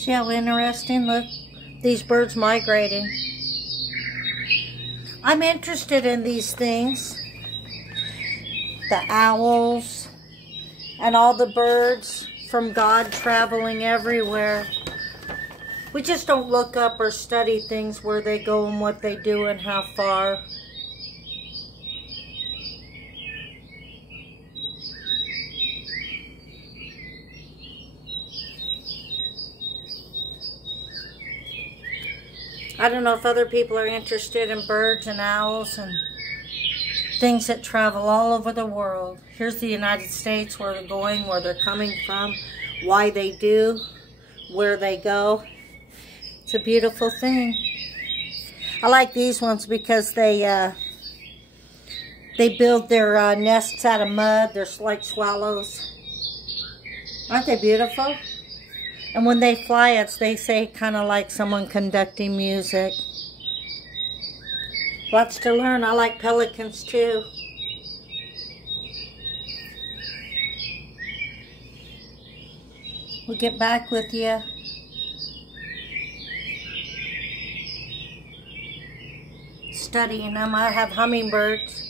See how interesting? Look, these birds migrating. I'm interested in these things. The owls and all the birds from God traveling everywhere. We just don't look up or study things, where they go and what they do and how far. I don't know if other people are interested in birds and owls and things that travel all over the world. Here's the United States, where they're going, where they're coming from, why they do, where they go. It's a beautiful thing. I like these ones because they build their nests out of mud. They're like swallows. Aren't they beautiful? And when they fly, they say kind of like someone conducting music. Lots to learn. I like pelicans too. We'll get back with you. Studying them. I have hummingbirds.